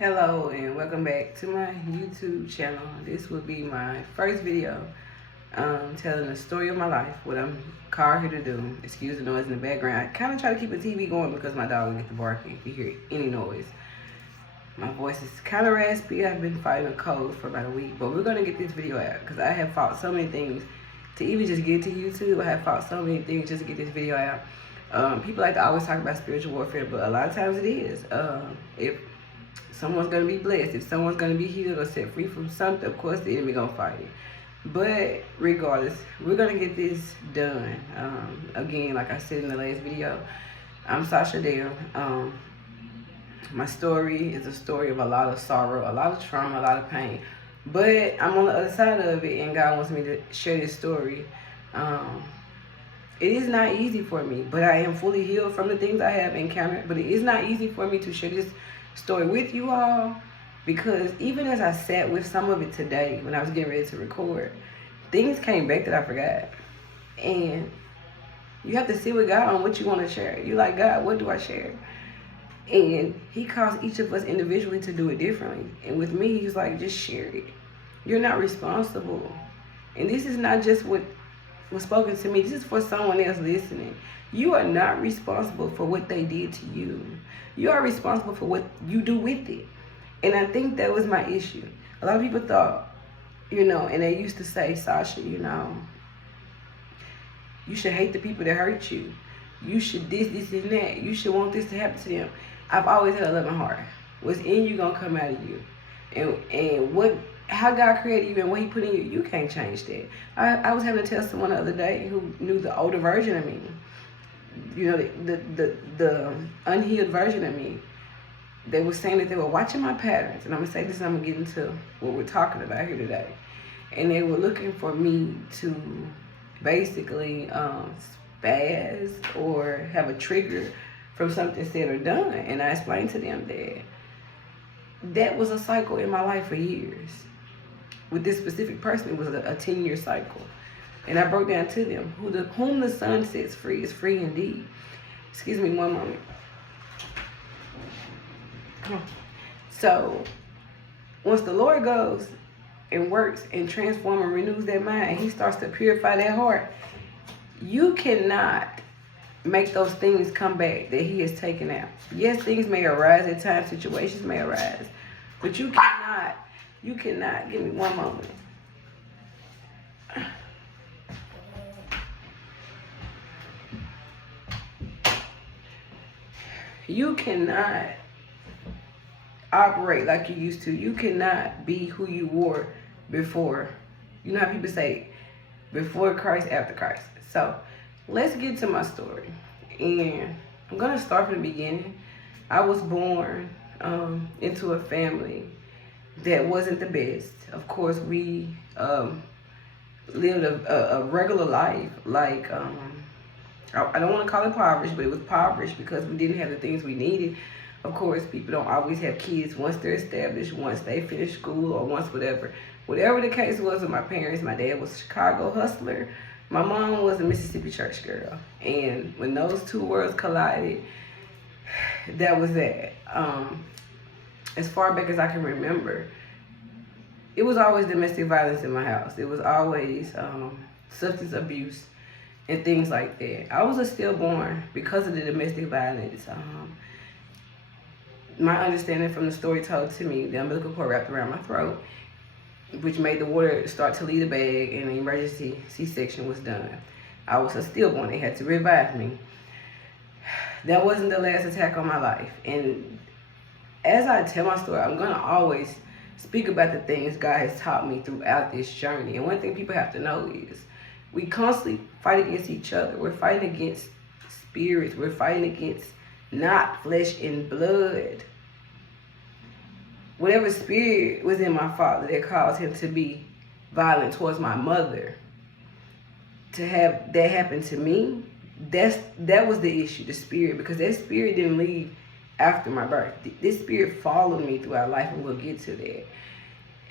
Hello and welcome back to my YouTube channel. This will be my first video telling the story of my life, what I'm called here to do. Excuse the noise in the background. I kind of try to keep the TV going because my dog will get to barking if you hear any noise. My voice is kind of raspy. I've been fighting a cold for about a week, but we're going to get this video out because I have fought so many things to even just get to YouTube. I have fought so many things just to get this video out. People like to always talk about spiritual warfare, but a lot of times it is. If someone's going to be blessed, if someone's going to be healed or set free from something, of course the enemy going to fight it. But regardless, we're going to get this done. Again, like I said in the last video, I'm Sasha Dale. My story is a story of a lot of sorrow, a lot of trauma, a lot of pain. But I'm on the other side of it, and God wants me to share this story. It is not easy for me, but I am fully healed from the things I have encountered. But it is not easy for me to share this story with you all, because even as I sat with some of it today when I was getting ready to record, things came back that I forgot. And you have to sit with God on what you want to share. You like, God, what do I share? And he calls each of us individually to do it differently. And with me, he's like, just share it. You're not responsible. And this is not just what was spoken to me. This is for someone else listening. You are not responsible for what they did to you. You are responsible for what you do with it. And I think that was my issue. A lot of people thought, and they used to say, Sasha, you should hate the people that hurt you. You should this, and that. You should want this to happen to them. I've always had a loving heart. What's in you gonna come out of you. And how God created you and what he put in you, you can't change that. I was having to tell someone the other day who knew the older version of me, the unhealed version of me. They were saying that they were watching my patterns, and I'm gonna say this and I'm gonna get into what we're talking about here today. And they were looking for me to basically spaz or have a trigger from something said or done. And I explained to them that was a cycle in my life for years. With this specific person, it was a 10-year cycle. And I broke down to them, whom the Son sets free is free indeed. Excuse me one moment. So, once the Lord goes and works and transforms and renews that mind, and he starts to purify that heart, you cannot make those things come back that he has taken out. Yes, things may arise at times, situations may arise, but you cannot, give me one moment. You cannot operate like you used to. You cannot be who you were before. You know how people say, before Christ, after Christ. So, let's get to my story. And I'm going to start from the beginning. I was born into a family that wasn't the best. Of course, we lived a regular life. Like, I don't want to call it impoverished, but it was impoverished because we didn't have the things we needed. Of course, people don't always have kids once they're established, once they finish school, or once whatever. Whatever the case was with my parents, my dad was a Chicago hustler. My mom was a Mississippi church girl. And when those two worlds collided, that was that. As far back as I can remember, it was always domestic violence in my house. It was always substance abuse and things like that. I was a stillborn because of the domestic violence. My understanding from the story told to me, the umbilical cord wrapped around my throat, which made the water start to leave the bag, and an emergency C-section was done. I was a stillborn. They had to revive me. That wasn't the last attack on my life. And as I tell my story, I'm going to always speak about the things God has taught me throughout this journey. And one thing people have to know is we constantly fight against each other. We're fighting against spirits. We're fighting against not flesh and blood. Whatever spirit was in my father that caused him to be violent towards my mother, to have that happen to me, that was the issue, the spirit, because that spirit didn't leave after my birth. This spirit followed me throughout life, and we'll get to that.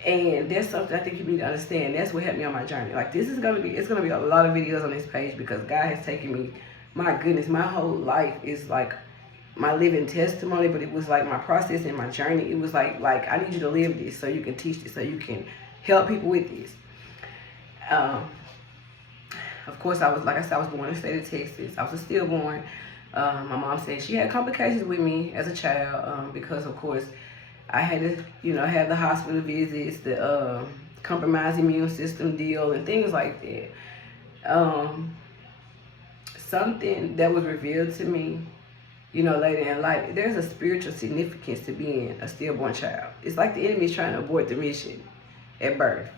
And that's something I think you need to understand. That's what helped me on my journey. Like, it's gonna be a lot of videos on this page because God has taken me, my goodness, my whole life is like my living testimony, but it was like my process and my journey. It was like I need you to live this so you can teach this, so you can help people with this. Of course, I was, like I said, I was born in the state of Texas. I was a stillborn. My mom said she had complications with me as a child because, of course, I had to, you know, have the hospital visits, the compromised immune system deal, and things like that. Something that was revealed to me, you know, later in life, there's a spiritual significance to being a stillborn child. It's like the enemy's trying to abort the mission at birth.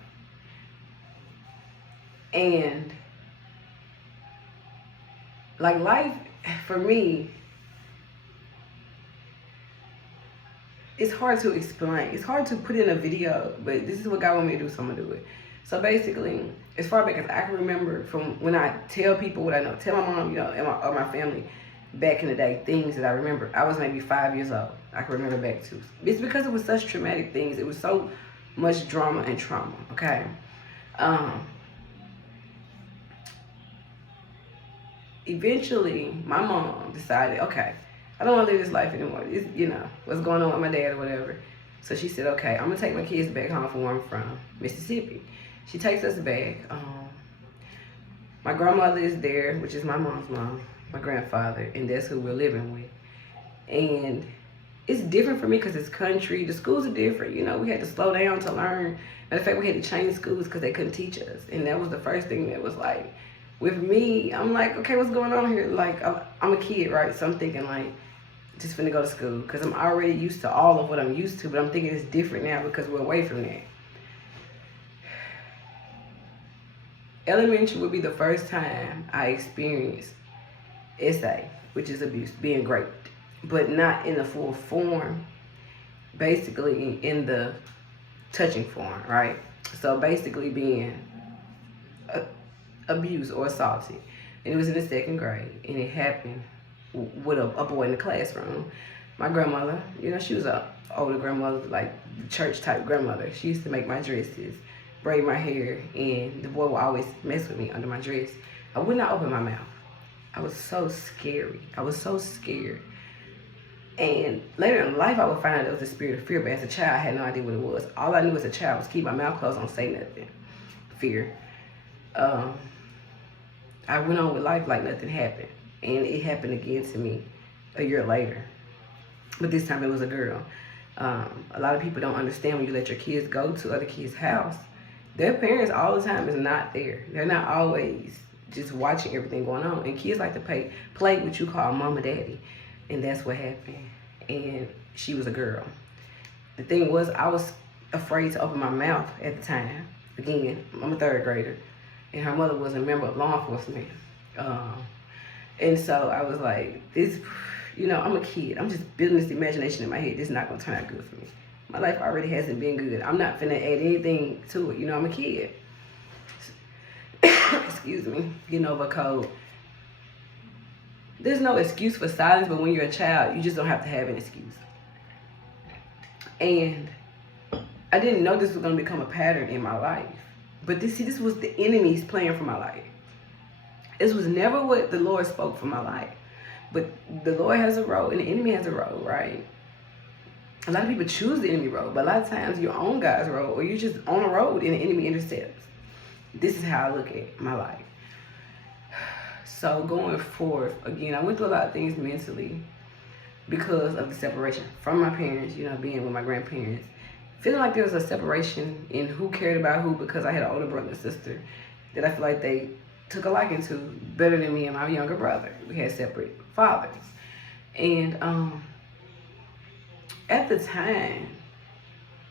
And like life, for me, it's hard to explain. It's hard to put in a video, but this is what God want me to do, so I'm gonna do it. So basically, as far back as I can remember, from when I tell people what I know, tell my mom, you know, or my family, back in the day, things that I remember. I was maybe 5 years old. I can remember back to. It's because it was such traumatic things. It was so much drama and trauma. Okay. Eventually, my mom decided, okay, I don't want to live this life anymore. It's, you know, what's going on with my dad or whatever. So she said, okay, I'm going to take my kids back home from where I'm from, Mississippi. She takes us back. My grandmother is there, which is my mom's mom, my grandfather, and that's who we're living with. And it's different for me because it's country. The schools are different. You know, we had to slow down to learn. Matter of fact, we had to change schools because they couldn't teach us. And that was the first thing that was like, with me, I'm like, okay, what's going on here? Like, I'm a kid, right? So I'm thinking like, just finna go to school because I'm already used to all of what I'm used to, but I'm thinking it's different now because we're away from that. Elementary would be the first time I experienced SA, which is abuse, being raped, but not in the full form, basically in the touching form, right? So basically being abused or assaulted. And it was in the 2nd grade, and it happened with a boy in the classroom. My grandmother, you know, she was an older grandmother, like church type grandmother. She used to make my dresses, braid my hair, and the boy would always mess with me under my dress. I would not open my mouth. I was so scary. I was so scared. And later in life, I would find out it was the spirit of fear, but as a child, I had no idea what it was. All I knew as a child was keep my mouth closed, don't say nothing. Fear. I went on with life like nothing happened. And it happened again to me a year later. But this time it was a girl. A lot of people don't understand when you let your kids go to other kids' house. Their parents all the time is not there. They're not always just watching everything going on. And kids like to play what you call mama daddy. And that's what happened. And she was a girl. The thing was, I was afraid to open my mouth at the time. Again, I'm a 3rd grader. And her mother was a member of law enforcement. And so I was like, this, you know, I'm a kid. I'm just building this imagination in my head. This is not going to turn out good for me. My life already hasn't been good. I'm not finna add anything to it. You know, I'm a kid. Excuse me. Getting over a cold. There's no excuse for silence, but when you're a child, you just don't have to have an excuse. And I didn't know this was going to become a pattern in my life. But this was the enemy's plan for my life. This was never what the Lord spoke for my life. But the Lord has a road and the enemy has a road, right? A lot of people choose the enemy road, but a lot of times you're on God's road or you're just on a road and the enemy intercepts. This is how I look at my life. So going forth, again, I went through a lot of things mentally because of the separation from my parents, you know, being with my grandparents. Feeling like there was a separation in who cared about who because I had an older brother and sister that I feel like they took a liking to better than me and my younger brother. We had separate fathers. And at the time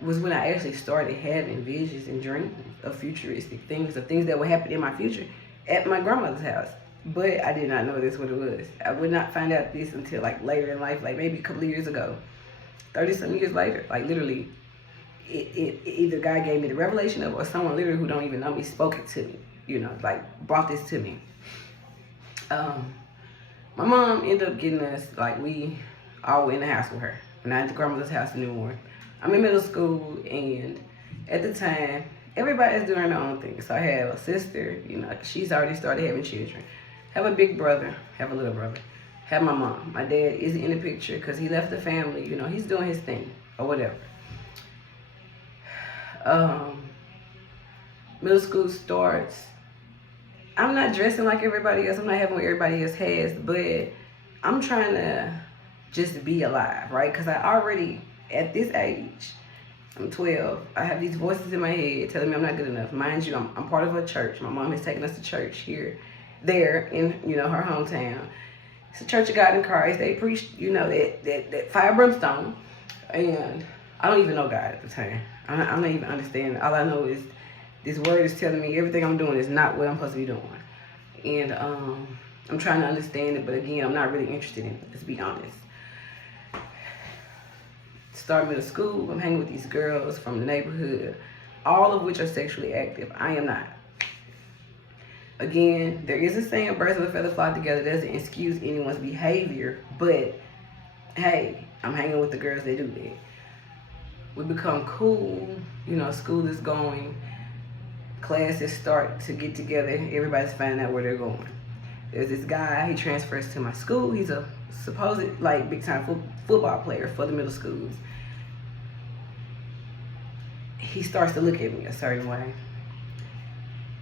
was when I actually started having visions and dreams of futuristic things, of things that would happen in my future at my grandmother's house. But I did not know this what it was. I would not find out this until like later in life, like maybe a couple of years ago, 30-some years later, like literally it either God gave me the revelation of, or someone literally who don't even know me spoke it to me, you know, like brought this to me. My mom ended up getting us, like we all were in the house with her. When I at the grandmother's house in New Orleans. I'm in middle school, and at the time, everybody's doing their own thing. So I have a sister, you know, she's already started having children. Have a big brother, have a little brother. have my mom. My dad isn't in the picture because he left the family. You know, he's doing his thing or whatever. Middle school starts. I'm not dressing like everybody else. I'm not having what everybody else has, but I'm trying to just be alive, right? Because I already, at this age, I'm 12. I have these voices in my head telling me I'm not good enough. Mind you, I'm part of a church. My mom has taken us to church there in, you know, her hometown. It's a Church of God in Christ. They preach, you know, that fire brimstone. And I don't even know God at the time. I'm not even understanding. All I know is this word is telling me everything I'm doing is not what I'm supposed to be doing. And I'm trying to understand it, but again, I'm not really interested in it, let's be honest. Start middle school, I'm hanging with these girls from the neighborhood, all of which are sexually active. I am not. Again, there is a saying, birds of a feather flock together. Doesn't excuse anyone's behavior, but hey, I'm hanging with the girls that do that. We become cool, you know, school is going, classes start to get together, everybody's finding out where they're going. There's this guy, he transfers to my school. He's a supposed, like, big time football player for the middle schools. He starts to look at me a certain way.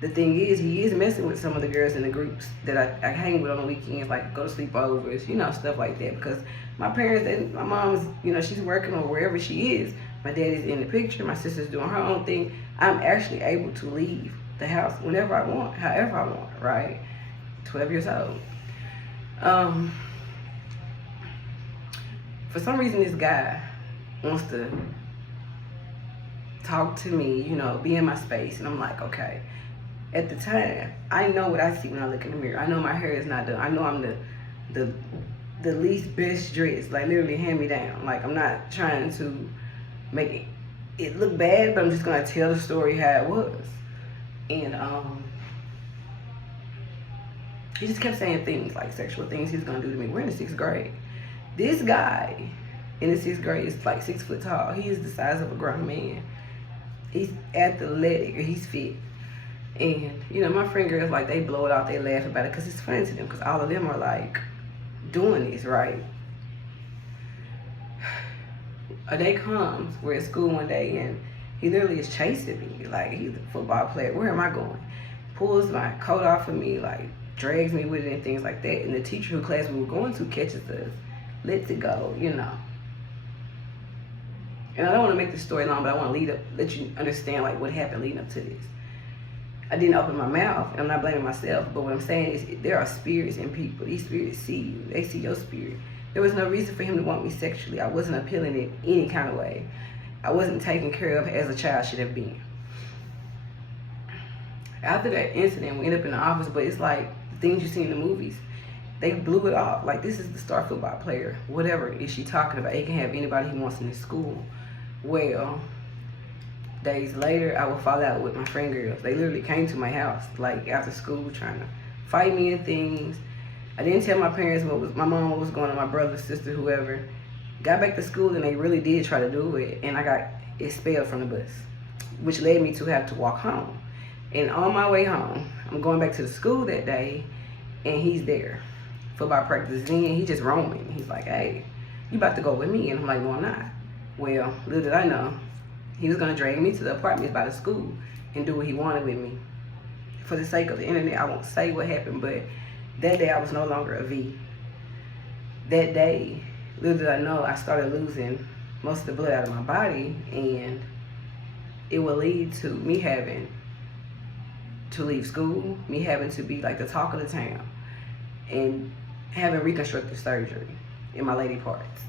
The thing is, he is messing with some of the girls in the groups that I hang with on the weekends, like go to sleepovers, you know, stuff like that. Because my parents, my mom's, you know, she's working or wherever she is. My dad is in the picture. My sister's doing her own thing. I'm actually able to leave the house whenever I want, however I want, right? 12 years old. For some reason, this guy wants to talk to me, you know, be in my space. And I'm like, okay. At the time, I know what I see when I look in the mirror. I know my hair is not done. I know I'm the least best dressed, like literally hand me down. Like, I'm not trying to make it look bad, but I'm just gonna tell the story how it was. And he just kept saying things like sexual things he's gonna do to me. We're in the 6th grade. This guy in the 6th grade is like 6 foot tall. He is the size of a grown man. He's athletic, he's fit. And, you know, my friend girls, like, they blow it out, they laugh about it because it's funny to them because all of them are, like, doing this, right? A day comes, we're at school one day, and he literally is chasing me. Like, he's a football player. Where am I going? Pulls my coat off of me, like, drags me with it and things like that. And the teacher whose class we were going to catches us, lets it go, you know. And I don't want to make the story long, but I want to let you understand, like, what happened leading up to this. I didn't open my mouth, and I'm not blaming myself, but what I'm saying is there are spirits in people. These spirits see you. They see your spirit. There was no reason for him to want me sexually. I wasn't appealing in any kind of way. I wasn't taken care of as a child should have been. After that incident, we ended up in the office, but it's like the things you see in the movies. They blew it off. Like, this is the star football player. Whatever is she talking about? He can have anybody he wants in his school. Well, days later, I would fall out with my friend girls. They literally came to my house, like, after school, trying to fight me and things. I didn't tell my parents my mom what was going on, my brother, sister, whoever. Got back to school, and they really did try to do it, and I got expelled from the bus, which led me to have to walk home. And on my way home, I'm going back to the school that day, and he's there. Football practice, and he just roaming. He's like, hey, you about to go with me? And I'm like, no, I'm not. Well, little did I know, he was gonna drag me to the apartments by the school and do what he wanted with me. For the sake of the internet, I won't say what happened, but that day I was no longer a V. That day, little did I know, I started losing most of the blood out of my body, and it will lead to me having to leave school, me having to be like the talk of the town, and having reconstructive surgery in my lady parts.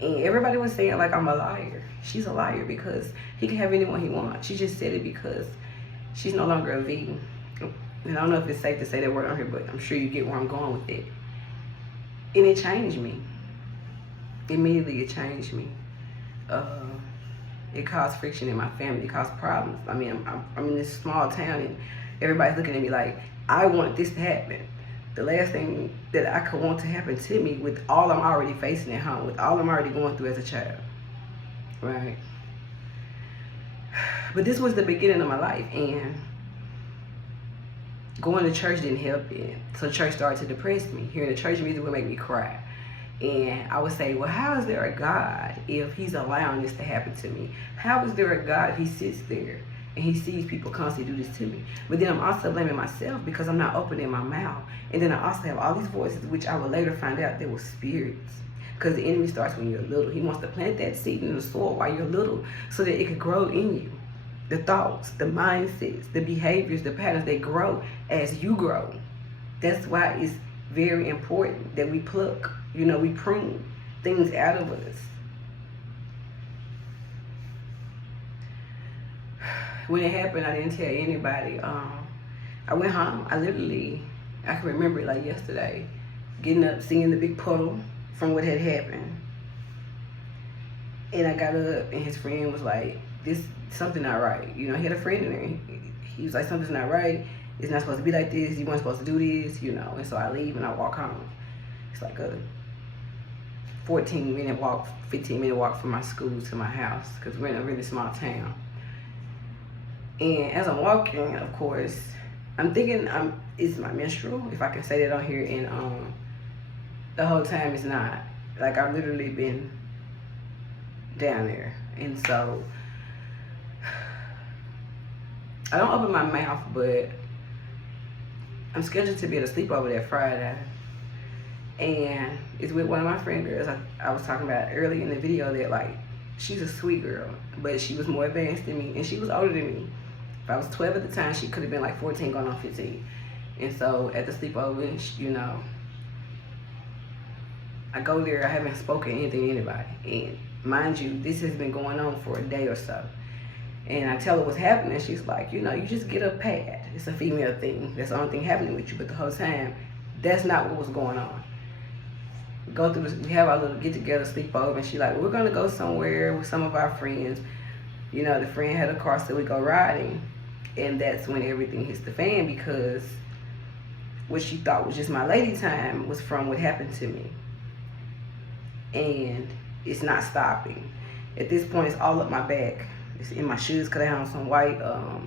And everybody was saying, like, I'm a liar. She's a liar because he can have anyone he wants. She just said it because she's no longer a V. And I don't know if it's safe to say that word on here, but I'm sure you get where I'm going with it. And it changed me. Immediately, it changed me. It caused friction in my family. It caused problems. I mean, I'm in this small town, and everybody's looking at me like, I want this to happen. The last thing that I could want to happen to me with all I'm already facing at home, with all I'm already going through as a child, right? But this was the beginning of my life, and going to church didn't help it. So church started to depress me. Hearing the church music would make me cry. And I would say, well, how is there a God if he's allowing this to happen to me? How is there a God if he sits there and he sees people constantly do this to me? But then I'm also blaming myself because I'm not opening my mouth. And then I also have all these voices, which I would later find out they were spirits. Because the enemy starts when you're little. He wants to plant that seed in the soil while you're little so that it can grow in you. The thoughts, the mindsets, the behaviors, the patterns, they grow as you grow. That's why it's very important that we pluck, we prune things out of us. When it happened, I didn't tell anybody. I went home. I can remember it like yesterday, getting up, seeing the big puddle from what had happened. And I got up and his friend was like, something not right. He had a friend in there. He was like, something's not right. It's not supposed to be like this. You weren't supposed to do this, And so I leave and I walk home. It's like a 15-minute walk from my school to my house because we're in a really small town. And as I'm walking, of course, I'm thinking it's my menstrual, if I can say that on here. And the whole time it's not. Like, I've literally been down there. And so I don't open my mouth, but I'm scheduled to be at a sleepover that Friday. And it's with one of my friend girls I was talking about early in the video that, like, she's a sweet girl, but she was more advanced than me, and she was older than me. If I was 12 at the time, she could have been like 14 going on 15. And so at the sleepover, I go there, I haven't spoken anything to anybody. And mind you, this has been going on for a day or so. And I tell her what's happening. She's like, you just get a pad. It's a female thing. That's the only thing happening with you. But the whole time, that's not what was going on. We have our little get-together, sleepover, and she's like, we're going to go somewhere with some of our friends. The friend had a car, so we go riding. And that's when everything hits the fan, because what she thought was just my lady time was from what happened to me. And it's not stopping. At this point, it's all up my back. It's in my shoes because I have some white, I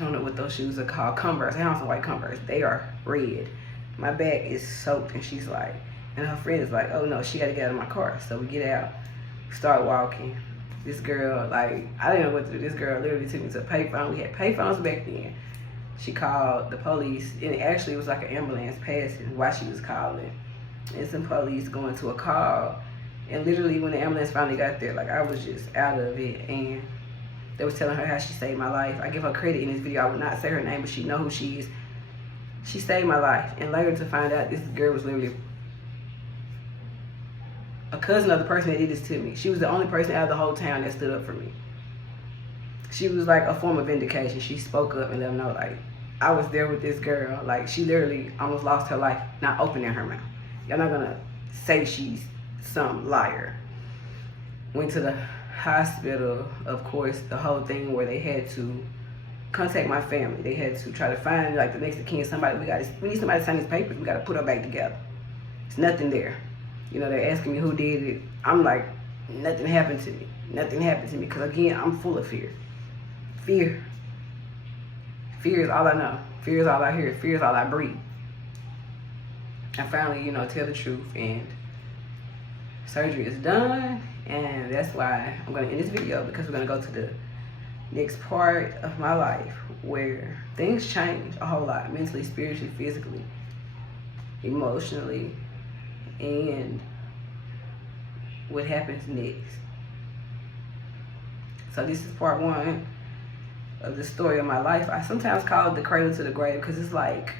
don't know what those shoes are called, Converse. I have some white Converse. They are red. My back is soaked, and she's like, and her friend is like, oh no, she got to get out of my car. So we get out, start walking. This girl, like, I didn't know what to do. This girl literally took me to a payphone. We had payphones back then. She called the police, and actually it was like an ambulance passing while she was calling. And some police going to a call. And literally when the ambulance finally got there, like, I was just out of it. And they was telling her how she saved my life. I give her credit in this video. I would not say her name, but she know who she is. She saved my life. And later to find out this girl was literally a cousin of the person that did this to me. She was the only person out of the whole town that stood up for me. She was like a form of vindication. She spoke up and let them know, like, I was there with this girl. Like, she literally almost lost her life not opening her mouth. Y'all not gonna say she's some liar. Went to the hospital, of course, the whole thing where they had to contact my family. They had to try to find, like, the next of kin, somebody, we need somebody to sign these papers. We got to put her back together. It's nothing there. They're asking me who did it. I'm like, nothing happened to me. Nothing happened to me. Because, again, I'm full of fear. Fear. Fear is all I know. Fear is all I hear. Fear is all I breathe. I finally, tell the truth. And surgery is done. And that's why I'm going to end this video. Because we're going to go to the next part of my life where things change a whole lot. Mentally, spiritually, physically, emotionally. And what happens next. So this is part one of the story of my life. I sometimes call it the cradle to the grave because it's like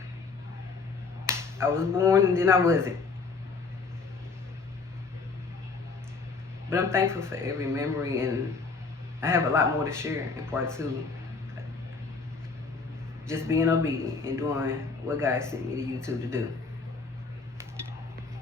I was born and then I wasn't. But I'm thankful for every memory, and I have a lot more to share in part two. Just being obedient and doing what God sent me to YouTube to do.